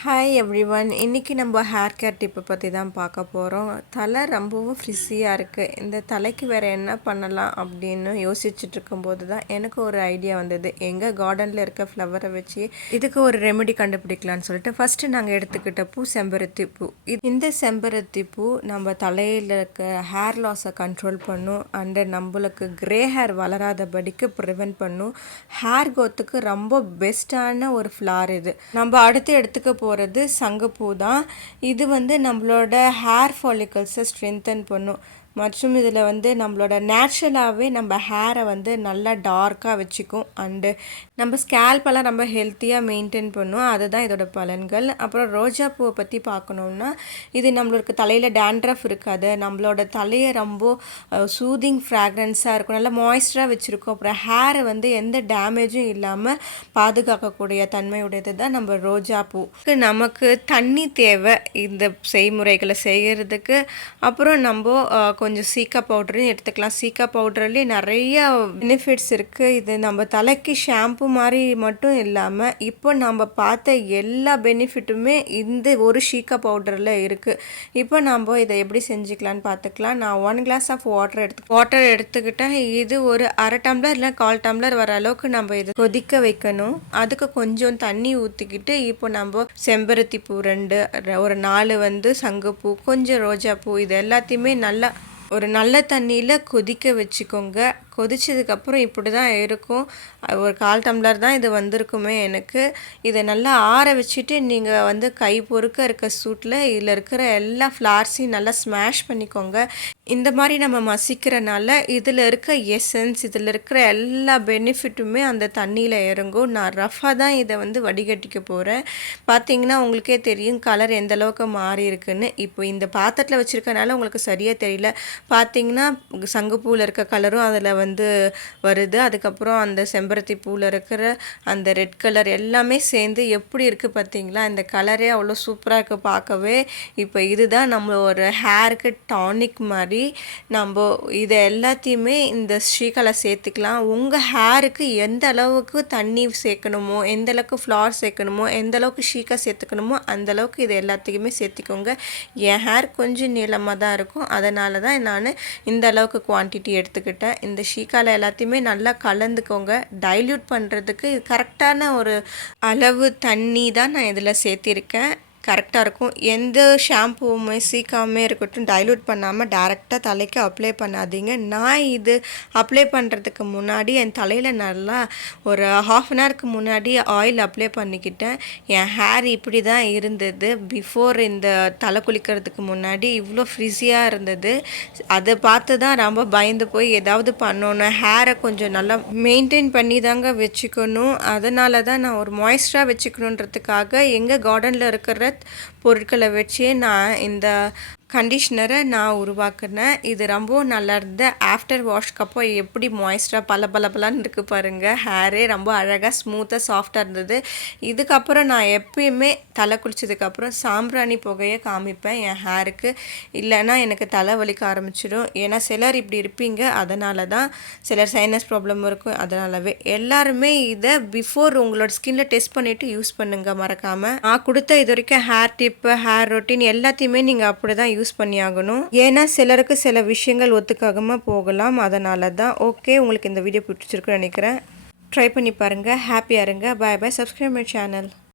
Hi everyone. இன்றைக்கி நம்ம hair care டிப்பை பற்றி தான் பார்க்க போகிறோம். தலை ரொம்பவும் ஃப்ரிஸியாக இருக்குது. இந்த தலைக்கு வேறு என்ன பண்ணலாம் அப்படின்னு யோசிச்சுட்டு இருக்கும்போது தான் எனக்கு ஒரு ஐடியா வந்தது. எங்கள் கார்டனில் இருக்க ஃப்ளவரை வச்சு இதுக்கு ஒரு ரெமெடி கண்டுபிடிக்கலான்னு சொல்லிட்டு ஃபஸ்ட்டு நாங்கள் எடுத்துக்கிட்ட பூ செம்பருத்தி பூ. இந்த செம்பருத்தி பூ நம்ம தலையில் இருக்க ஹேர் லாஸை கண்ட்ரோல் பண்ணும் அண்டு நம்மளுக்கு க்ரே ஹேர் வளராதபடிக்கு ப்ரிவென்ட் பண்ணும். ஹேர் க்ரோத்துக்கு ரொம்ப பெஸ்ட்டான ஒரு ஃப்ளார் இது. நம்ம அடுத்து எடுத்துக்க போகிறது சங்குப்பூ தான். இது நம்மளோட ஹேர் ஃபாலிகல்ஸை ஸ்ட்ரென்தன் பண்ணும். மற்றும் இதில் நம்மளோட நேச்சுரலாகவே நம்ம ஹேரை நல்லா டார்க்காக வச்சுக்கும் அண்டு நம்ம ஸ்கேல்பெல்லாம் ரொம்ப ஹெல்த்தியாக மெயின்டைன் பண்ணும். அதுதான் இதோட பலன்கள். அப்புறம் ரோஜா பூவை பற்றி பார்க்கணுன்னா இது நம்மளுக்கு தலையில் டேண்ட்ரஃப் இருக்காது. நம்மளோட தலையை ரொம்ப சூதிங் ஃப்ராக்ரன்ஸாக இருக்கும். நல்லா மாய்ஸ்டராக வச்சுருக்கோம். அப்புறம் ஹேரை எந்த டேமேஜும் இல்லாமல் பாதுகாக்கக்கூடிய தன்மையுடையது தான் நம்ம ரோஜா பூ. நமக்கு தண்ணி தேவை இந்த செய்முறைகளை செய்கிறதுக்கு. அப்புறம் நம்ம கொஞ்சம் சீக்கா பவுடரையும் எடுத்துக்கலாம். சீக்கா பவுடர்லேயே நிறைய பெனிஃபிட்ஸ் இருக்குது. இது நம்ம தலைக்கு ஷாம்பு மாதிரி மட்டும் இல்லாமல் இப்போ நம்ம பார்த்த எல்லா பெனிஃபிட்டுமே இந்த ஒரு சீக்கா பவுடரில் இருக்குது. இப்போ நம்ம இதை எப்படி செஞ்சுக்கலான்னு பார்த்துக்கலாம். நான் 1 கிளாஸ் ஆஃப் வாட்டர் எடுத்துக்கிட்டேன். இது ஒரு அரை டம்ளர் இல்லை 1/4 டம்ளர் வர அளவுக்கு நம்ம இதை கொதிக்க வைக்கணும். அதுக்கு கொஞ்சம் தண்ணி ஊற்றிக்கிட்டு இப்போ நம்ம செம்பருத்தி பூ 2, ஒரு 4 சங்குப்பூ, கொஞ்சம் ரோஜா பூ, இது எல்லாத்தையுமே நல்லா ஒரு நல்ல தண்ணியில் கொதிக்க வச்சுக்கோங்க. கொதிச்சதுக்கப்புறம் இப்படி தான் இருக்கும். ஒரு 1/4 டம்ளர் தான் இது வந்திருக்குமே எனக்கு. இதை நல்லா ஆற வச்சுட்டு நீங்கள் கை பொறுக்க இருக்க சூட்டில் இதில் இருக்கிற எல்லா ஃப்ளார்ஸையும் நல்லா ஸ்மாஷ் பண்ணிக்கோங்க. இந்த மாதிரி நம்ம மசிக்கிறனால இதில் இருக்க எசன்ஸ், இதில் இருக்கிற எல்லா பெனிஃபிட்டுமே அந்த தண்ணியில் இறங்கும். நான் ரஃபாக தான் இதை வடிகட்டிக்க போகிறேன். பார்த்தீங்கன்னா உங்களுக்கே தெரியும் கலர் எந்த அளவுக்கு மாறி இருக்குன்னு. இப்போ இந்த பாத்திரத்தில் வச்சுருக்கனால உங்களுக்கு சரியாக தெரியல. பார்த்தீங்கன்னா சங்குப்பூவில் இருக்க கலரும் அதில் வருது. அதுக்கப்புறம் அந்த செம்பருத்தி பூவில் இருக்கிற அந்த ரெட் கலர் எல்லாமே சேர்ந்து எப்படி இருக்குது பார்த்தீங்களா? இந்த கலரே அவ்வளோ சூப்பராக இருக்குது பார்க்கவே. இப்போ இதுதான் நம்ம ஒரு ஹேருக்கு டானிக் மாதிரி. நம்ம இதை எல்லாத்தையுமே இந்த ஸ்ரீகலை சேர்த்துக்கலாம். உங்கள் ஹேருக்கு எந்த அளவுக்கு தண்ணி சேர்க்கணுமோ, எந்த அளவுக்கு ஃப்ளார் சேர்க்கணுமோ, எந்த அளவுக்கு ஷீக்கா சேர்த்துக்கணுமோ அந்த அளவுக்கு இது எல்லாத்துக்குமே சேர்த்துக்கோங்க. என் ஹேர் கொஞ்சம் நீளமாக தான் இருக்கும். அதனால தான் நான் இந்த அளவுக்கு குவான்டிட்டி எடுத்துக்கிட்டேன். இந்த ஷீக்கால எல்லாத்தையுமே நல்லா கலந்துக்கோங்க. டைல்யூட் பண்ணுறதுக்கு கரெக்டான ஒரு அளவு தண்ணி தான் நான் இதில் சேர்த்திருக்கேன். கரெக்டாக இருக்கும். எந்த ஷாம்புவுமே சீக்காமே இருக்கட்டும் டைல்யூட் பண்ணாமல் டேரெக்டாக தலைக்கு அப்ளை பண்ணாதீங்க. நான் இது அப்ளை பண்ணுறதுக்கு முன்னாடி என் தலையில் நல்லா ஒரு 1/2 அன் ஹவருக்கு முன்னாடி ஆயில் அப்ளை பண்ணிக்கிட்டேன். என் ஹேர் இப்படி தான் இருந்தது. பிஃபோர் இந்த தலை குளிக்கிறதுக்கு முன்னாடி இவ்வளோ ஃப்ரிஸியாக இருந்தது. அதை பார்த்து தான் ரொம்ப பயந்து போய் ஏதாவது பண்ணணும். ஹேரை கொஞ்சம் நல்லா மெயின்டைன் பண்ணி தாங்க வச்சுக்கணும். அதனால தான் நான் ஒரு மாய்ஸ்டராக வச்சுக்கணுன்றதுக்காக எங்கள் கார்டனில் இருக்கிற பொருட்களை வச்சு நான் இந்த கண்டிஷ்னரை நான் உருவாக்குனேன். இது ரொம்பவும் நல்லா இருந்தது. ஆஃப்டர் வாஷ்க்கு அப்போ எப்படி மாய்ஸ்டராக பலன்னு இருக்குது பாருங்கள். ஹேரே ரொம்ப அழகாக ஸ்மூத்தாக சாஃப்டாக இருந்தது. இதுக்கப்புறம் நான் எப்பயுமே தலை குளிச்சதுக்கப்புறம் சாம்பிராணி புகையை காமிப்பேன் என் ஹேருக்கு. இல்லைன்னா எனக்கு தலை வலிக்க ஆரம்பிச்சிடும். ஏன்னா சிலர் இப்படி இருப்பீங்க. அதனால தான் சிலர் சைனஸ் ப்ராப்ளம் இருக்கும். அதனாலவே எல்லாருமே இதை பிஃபோர் உங்களோட ஸ்கின்ல டெஸ்ட் பண்ணிவிட்டு யூஸ் பண்ணுங்கள் மறக்காமல். நான் கொடுத்த இது வரைக்கும் ஹேர் டிப்பு, ஹேர் ரொட்டீன் எல்லாத்தையுமே நீங்கள் அப்படி தான் யூஸ் பண்ணி ஆகணும். ஏன்னா சிலருக்கு சில விஷயங்கள் ஒத்துக்காமல் போகலாம். அதனால தான். ஓகே, உங்களுக்கு இந்த வீடியோ பிடிச்சிருக்குன்னு நினைக்கிறேன். ட்ரை பண்ணி பாருங்கள். ஹாப்பியாக இருங்க. Bye bye. Subscribe my channel.